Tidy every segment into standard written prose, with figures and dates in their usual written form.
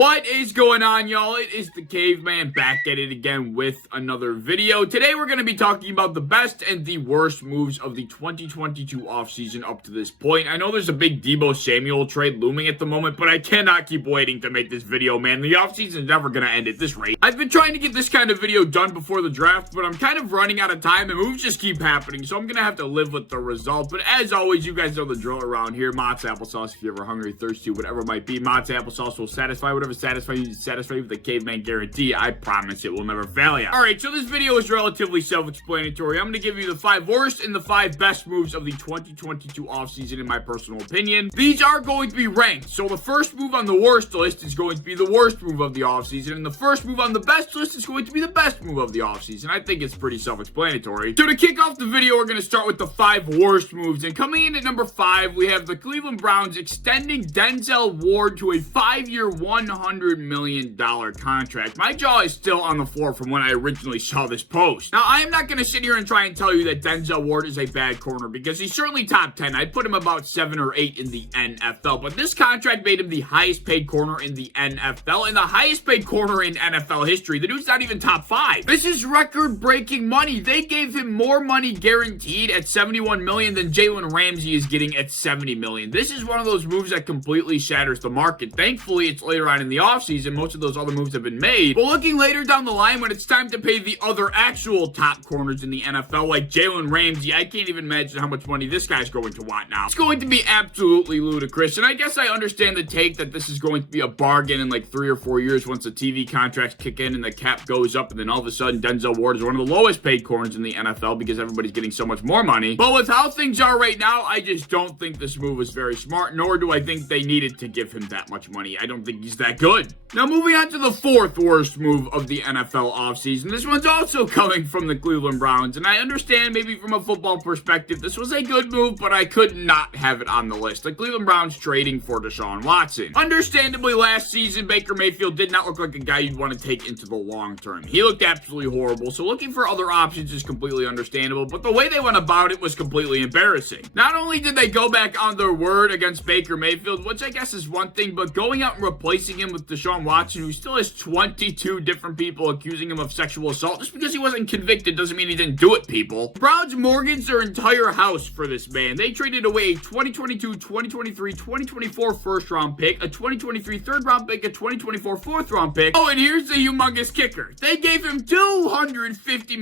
What is going on, y'all? It is the Caveman back at it again with another video. Today we're going to be talking about the best and the worst moves of the 2022 offseason up to this point. I know there's a big Deebo Samuel trade looming at the moment, but I cannot keep waiting to make this video, man. The offseason is never going to end at this rate. I've been trying to get this kind of video done before the draft, but I'm kind of running out of time and moves just keep happening, so I'm going to have to live with the result. But as always, you guys know the drill around here. Mott's applesauce if you're ever hungry, thirsty, whatever it might be. Mott's applesauce will satisfy whatever satisfy you with the Caveman guarantee. I promise it will never fail you. Alright, so this video is relatively self-explanatory. I'm going to give you the 5 worst and the 5 best moves of the 2022 offseason in my personal opinion. These are going to be ranked. So the first move on the worst list is going to be the worst move of the offseason, and the first move on the best list is going to be the best move of the offseason. I think it's pretty self-explanatory. So to kick off the video, we're going to start with the 5 worst moves, and coming in at number 5, we have the Cleveland Browns extending Denzel Ward to a 5-year, $100 million contract. My jaw is still on the floor from when I originally saw this post. Now, I am not going to sit here and try and tell you that Denzel Ward is a bad corner, because he's certainly top 10. I'd put him about 7 or 8 in the NFL, but this contract made him the highest paid corner in the NFL, and the highest paid corner in NFL history. The dude's not even top 5. This is record-breaking money. They gave him more money guaranteed at $71 million than Jalen Ramsey is getting at $70 million. This is one of those moves that completely shatters the market. Thankfully, it's later on in the offseason. Most of those other moves have been made. But looking later down the line, when it's time to pay the other actual top corners in the NFL, like Jalen Ramsey, I can't even imagine how much money this guy's going to want now. It's going to be absolutely ludicrous. And I guess I understand the take that this is going to be a bargain in like 3 or 4 years once the TV contracts kick in and the cap goes up, and then all of a sudden Denzel Ward is one of the lowest paid corners in the NFL because everybody's getting so much more money. But with how things are right now, I just don't think this move is very smart, nor do I think they needed to give him that much money. I don't think he's that good. Now, moving on to the 4th worst move of the NFL offseason. This one's also coming from the Cleveland Browns, and I understand maybe from a football perspective this was a good move, but I could not have it on the list. The Cleveland Browns trading for Deshaun Watson. Understandably, last season, Baker Mayfield did not look like a guy you'd want to take into the long term. He looked absolutely horrible, so looking for other options is completely understandable, but the way they went about it was completely embarrassing. Not only did they go back on their word against Baker Mayfield, which I guess is one thing, but going out and replacing him with Deshaun Watson, who still has 22 different people accusing him of sexual assault. Just because he wasn't convicted doesn't mean he didn't do it, people. The Browns mortgaged their entire house for this man. They traded away a 2022, 2023, 2024 first-round pick, a 2023 third-round pick, a 2024 fourth-round pick. Oh, and here's the humongous kicker. They gave him $250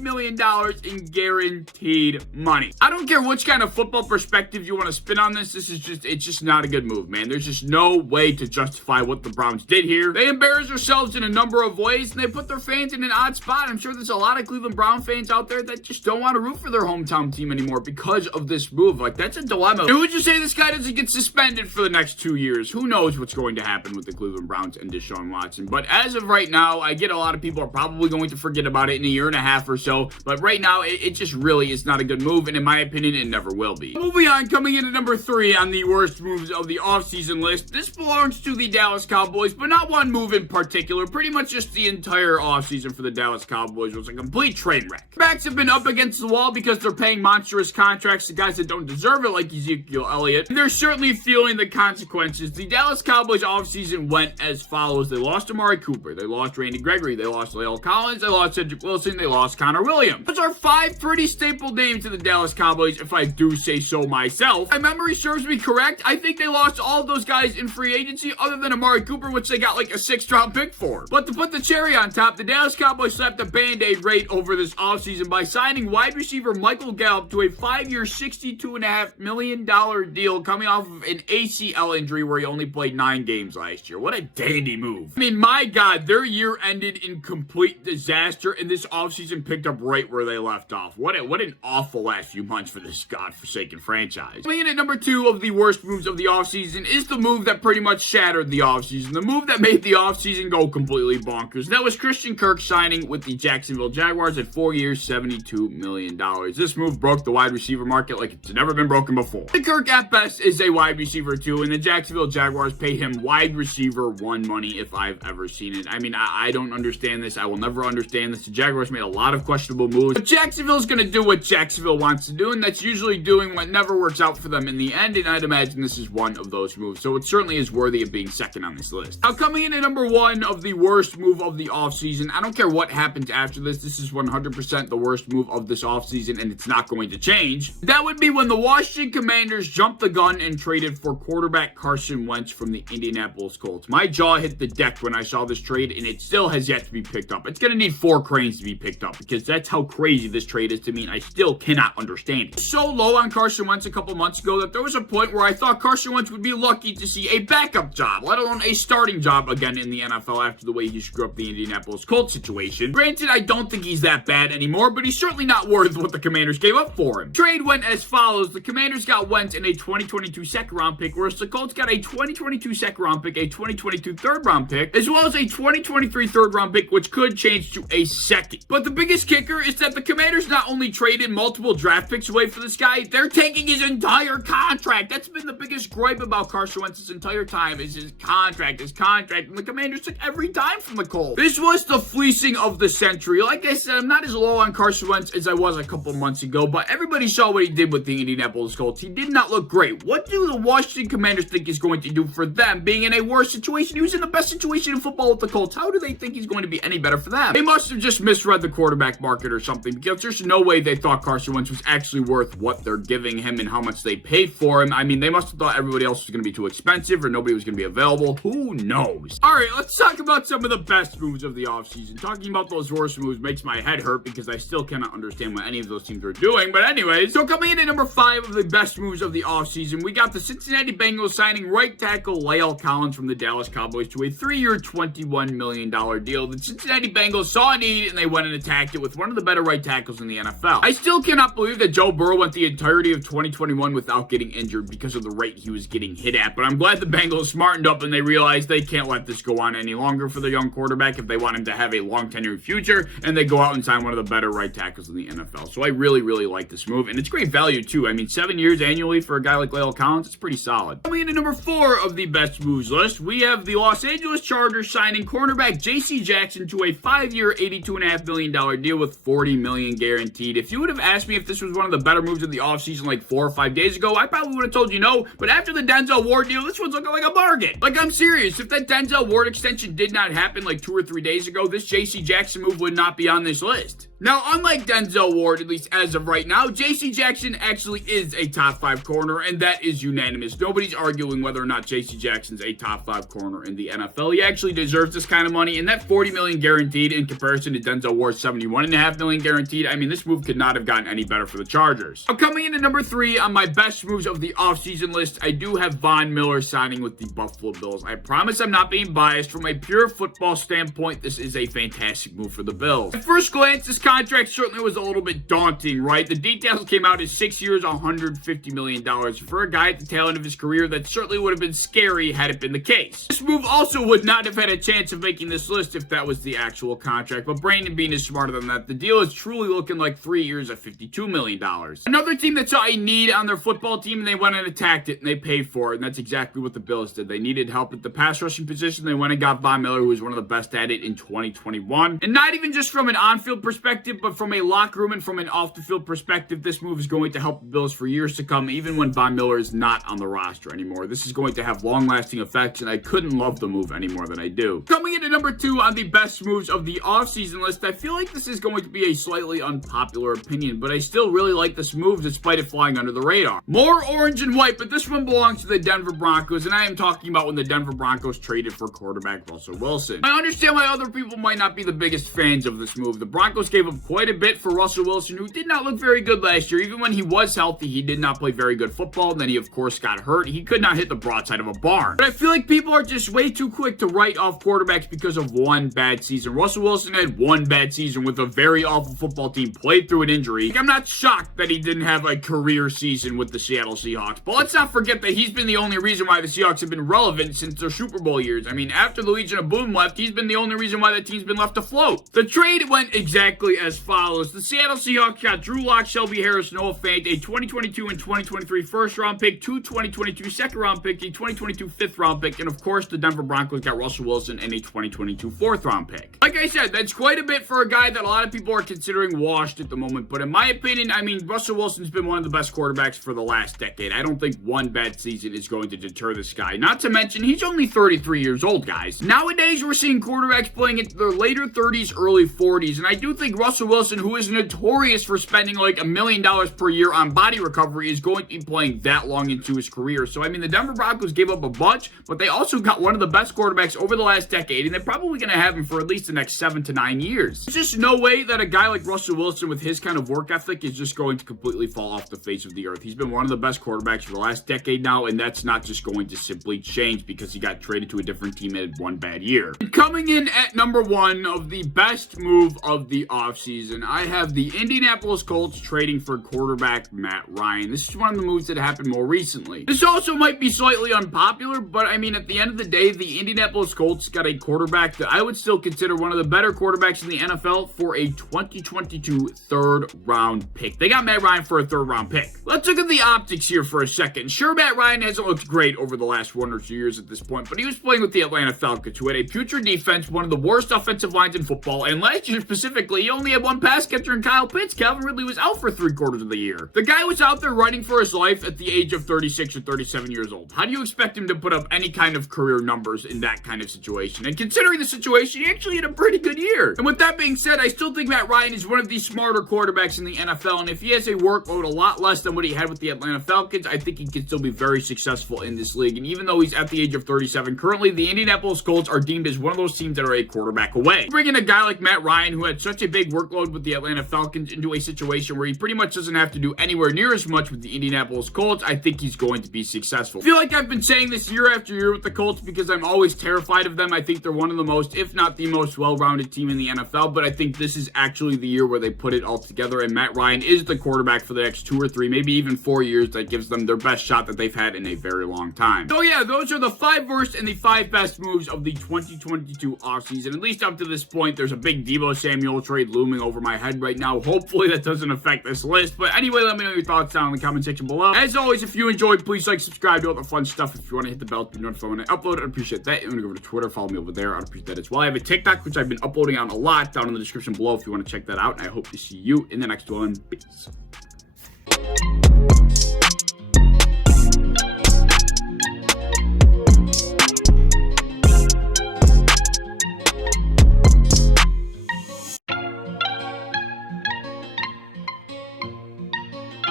million in guaranteed money. I don't care which kind of football perspective you want to spin on this. It's just not a good move, man. There's just no way to justify what the Browns did here. They embarrassed themselves in a number of ways, and they put their fans in an odd spot. I'm sure there's a lot of Cleveland Brown fans out there that just don't want to root for their hometown team anymore because of this move. Like, that's a dilemma. Who would you say this guy doesn't get suspended for the next 2 years? Who knows what's going to happen with the Cleveland Browns and Deshaun Watson? But as of right now, I get a lot of people are probably going to forget about it in a year and a half or so. But right now, it just really is not a good move, and in my opinion, it never will be. Moving on, coming in at number 3 on the worst moves of the offseason list. This belongs to the Dallas Cowboys, but not one move in particular. Pretty much just the entire offseason for the Dallas Cowboys was a complete train wreck. Backs have been up against the wall because they're paying monstrous contracts to guys that don't deserve it, like Ezekiel Elliott. And they're certainly feeling the consequences. The Dallas Cowboys offseason went as follows. They lost Amari Cooper. They lost Randy Gregory. They lost La'el Collins. They lost Cedric Wilson. They lost Connor Williams. Those are 5 pretty staple names to the Dallas Cowboys, if I do say so myself. My memory serves me correct. I think they lost all of those guys in free agency other than Amari Cooper, which they got like a 6th-round pick for. But to put the cherry on top, the Dallas Cowboys slapped a Band-Aid rate over this offseason by signing wide receiver Michael Gallup to a 5-year, $62.5 million deal coming off of an ACL injury where he only played 9 games last year. What a dandy move. I mean, my God, their year ended in complete disaster, and this offseason picked up right where they left off. What an awful last few months for this godforsaken franchise. Coming in at number 2 of the worst moves of the offseason is the move that pretty much shattered the offseason. The move that made the offseason go completely bonkers. That was Christian Kirk signing with the Jacksonville Jaguars at 4 years, $72 million. This move broke the wide receiver market like it's never been broken before. The Kirk at best is a wide receiver 2, and the Jacksonville Jaguars pay him wide receiver 1 money if I've ever seen it. I mean, I don't understand this. I will never understand this. The Jaguars made a lot of questionable moves, but Jacksonville's going to do what Jacksonville wants to do, and that's usually doing what never works out for them in the end, and I'd imagine this is one of those moves. So it's certainly certainly is worthy of being second on this list. Now, coming in at number 1 of the worst move of the offseason, I don't care what happens after this. This is 100% the worst move of this offseason, and it's not going to change. That would be when the Washington Commanders jumped the gun and traded for quarterback Carson Wentz from the Indianapolis Colts. My jaw hit the deck when I saw this trade, and it still has yet to be picked up. It's going to need 4 cranes to be picked up, because that's how crazy this trade is to me, and I still cannot understand it. So low on Carson Wentz a couple months ago that there was a point where I thought Carson Wentz would be lucky to see a backup job, let alone a starting job again in the NFL after the way he screwed up the Indianapolis Colts situation. Granted, I don't think he's that bad anymore, but he's certainly not worth what the Commanders gave up for him. Trade went as follows. The Commanders got Wentz in a 2022 second round pick, whereas the Colts got a 2022 second round pick, a 2022 third round pick, as well as a 2023 third round pick, which could change to a second. But the biggest kicker is that the Commanders not only traded multiple draft picks away for this guy, they're taking his entire contract. That's been the biggest gripe about Carson Wentz this entire time, is his contract, and the Commanders took every dime from the Colts. This was the fleecing of the century. Like I said, I'm not as low on Carson Wentz as I was a couple months ago, but everybody saw what he did with the Indianapolis Colts. He did not look great. What do the Washington Commanders think he's going to do for them, being in a worse situation? He was in the best situation in football with the Colts. How do they think he's going to be any better for them? They must have just misread the quarterback market or something, because there's no way they thought Carson Wentz was actually worth what they're giving him and how much they paid for him. I mean, they must have thought everybody else was going to be too expensive or nobody was going to be available. Who knows? All right, let's talk about some of the best moves of the offseason. Talking about those worst moves makes my head hurt because I still cannot understand what any of those teams are doing. But anyways, so coming in at number 5 of the best moves of the offseason, we got the Cincinnati Bengals signing right tackle La'el Collins from the Dallas Cowboys to a 3-year, $21 million deal. The Cincinnati Bengals saw a need and they went and attacked it with one of the better right tackles in the NFL. I still cannot believe that Joe Burrow went the entirety of 2021 without getting injured because of the rate he was getting hit at, but I'm glad the Bengals smartened up and they realized they can't let this go on any longer for the young quarterback if they want him to have a long tenured future, and they go out and sign one of the better right tackles in the NFL. So I really like this move, and it's great value too. I mean, 7 years annually for a guy like La'el Collins, it's pretty solid. Coming in at number 4 of the best moves list, we have the Los Angeles Chargers signing cornerback J.C. Jackson to a 5-year, $82.5 million deal with $40 million guaranteed. If you would have asked me if this was one of the better moves of the offseason like 4 or 5 days ago, I probably would have told you no, but after the Denzel Ward deal, this one's looking like a bargain. Like, I'm serious. If that Denzel Ward extension did not happen like 2 or 3 days ago, this J.C. Jackson move would not be on this list. Now, unlike Denzel Ward, at least as of right now, J.C. Jackson actually is a top 5 corner, and that is unanimous. Nobody's arguing whether or not J.C. Jackson's a top 5 corner in the NFL. He actually deserves this kind of money, and that $40 million guaranteed in comparison to Denzel Ward's $71.5 million guaranteed, I mean, this move could not have gotten any better for the Chargers. Now, coming in at number 3 on my best moves of the offseason list, I do have Von Miller signing with the Buffalo Bills. I promise I'm not being biased. From a pure football standpoint, this is a fantastic move for the Bills. At first glance, this contract certainly was a little bit daunting, right? The details came out as 6 years, $150 million. For a guy at the tail end of his career, that certainly would have been scary had it been the case. This move also would not have had a chance of making this list if that was the actual contract, but Brandon Beane is smarter than that. The deal is truly looking like 3 years at $52 million. Another team that saw a need on their football team, and they went and attacked it, and they paid for it, and that's exactly what the Bills did. They needed help at the pass rushing position. They went and got Von Miller, who was one of the best at it in 2021. And not even just from an on-field perspective, but from a locker room and from an off-the-field perspective, this move is going to help the Bills for years to come, even when Von Miller is not on the roster anymore. This is going to have long-lasting effects, and I couldn't love the move any more than I do. Coming in at number 2 on the best moves of the offseason list, I feel like this is going to be a slightly unpopular opinion, but I still really like this move despite it flying under the radar. More orange and white, but this one belongs to the Denver Broncos, and I am talking about when the Denver Broncos traded for quarterback Russell Wilson. I understand why other people might not be the biggest fans of this move. The Broncos gave up quite a bit for Russell Wilson, who did not look very good last year. Even when he was healthy, he did not play very good football. Then he, of course, got hurt. He could not hit the broadside of a barn. But I feel like people are just way too quick to write off quarterbacks because of one bad season. Russell Wilson had one bad season with a very awful football team, played through an injury. Like, I'm not shocked that he didn't have a career season with the Seattle Seahawks. But let's not forget that he's been the only reason why the Seahawks have been relevant since their Super Bowl years. I mean, after the Legion of Boom left, he's been the only reason why that team's been left afloat. The trade went exactly as follows. The Seattle Seahawks got Drew Lock, Shelby Harris, Noah Fant, a 2022 and 2023 first-round pick, 2 2022 second-round pick, a 2022 fifth-round pick, and of course, the Denver Broncos got Russell Wilson and a 2022 fourth-round pick. Like like I said, that's quite a bit for a guy that a lot of people are considering washed at the moment. But in my opinion, I mean, Russell Wilson's been one of the best quarterbacks for the last decade. I don't think one bad season is going to deter this guy. Not to mention, he's only 33 years old, guys. Nowadays, we're seeing quarterbacks playing into their later 30s, early 40s. And I do think Russell Wilson, who is notorious for spending like $1 million per year on body recovery, is going to be playing that long into his career. So, I mean, the Denver Broncos gave up a bunch, but they also got one of the best quarterbacks over the last decade, and they're probably going to have him for at least the next 7 to 9 years. There's just no way that a guy like Russell Wilson with his kind of work ethic is just going to completely fall off the face of the earth. He's been one of the best quarterbacks for the last decade now, and that's not just going to simply change because he got traded to a different team and had one bad year. And coming in at number 1 of the best move of the offseason, I have the Indianapolis Colts trading for quarterback Matt Ryan. This is one of the moves that happened more recently. This also might be slightly unpopular, but I mean, at the end of the day, the Indianapolis Colts got a quarterback that I would still consider one of the better quarterbacks in the NFL for a 2022 third-round pick. They got Matt Ryan for a third-round pick. Let's look at the optics here for a second. Sure, Matt Ryan hasn't looked great over the last 1 or 2 years at this point, but he was playing with the Atlanta Falcons, who had a putrid defense, one of the worst offensive lines in football, and last year specifically, he only had one pass catcher in Kyle Pitts. Calvin Ridley was out for 3/4 of the year. The guy was out there running for his life at the age of 36 or 37 years old. How do you expect him to put up any kind of career numbers in that kind of situation? And considering the situation, he actually had a pretty good year. And with that being said, I still think Matt Ryan is one of the smarter quarterbacks in the NFL, and if he has a workload a lot less than what he had with the Atlanta Falcons, I think he can still be very successful in this league. And even though he's at the age of 37 currently, the Indianapolis Colts are deemed as one of those teams that are a quarterback away. Bringing a guy like Matt Ryan, who had such a big workload with the Atlanta Falcons, into a situation where he pretty much doesn't have to do anywhere near as much with the Indianapolis Colts, I think he's going to be successful. I feel like I've been saying this year after year with the Colts because I'm always terrified of them. I think they're one of the most, if not the most well-rounded team in the NFL, but I think this is actually the year where they put it all together, and Matt Ryan is the quarterback for the next 2 or 3, maybe even 4 years that gives them their best shot that they've had in a very long time. So yeah, those are the 5 worst and the 5 best moves of the 2022 offseason. At least up to this point, there's a big Deebo Samuel trade looming over my head right now. Hopefully that doesn't affect this list, but anyway, let me know your thoughts down in the comment section below. As always, if you enjoyed, please like, subscribe, do all the fun stuff. If you want to hit the bell to be notified when I upload, I'd appreciate that. If you want to go over to Twitter, follow me over there, I'd appreciate that as well. I have a TikTok, which I've been uploading on a lot, down in the description below if you want to check that out, and I hope to see you in the next one. Peace.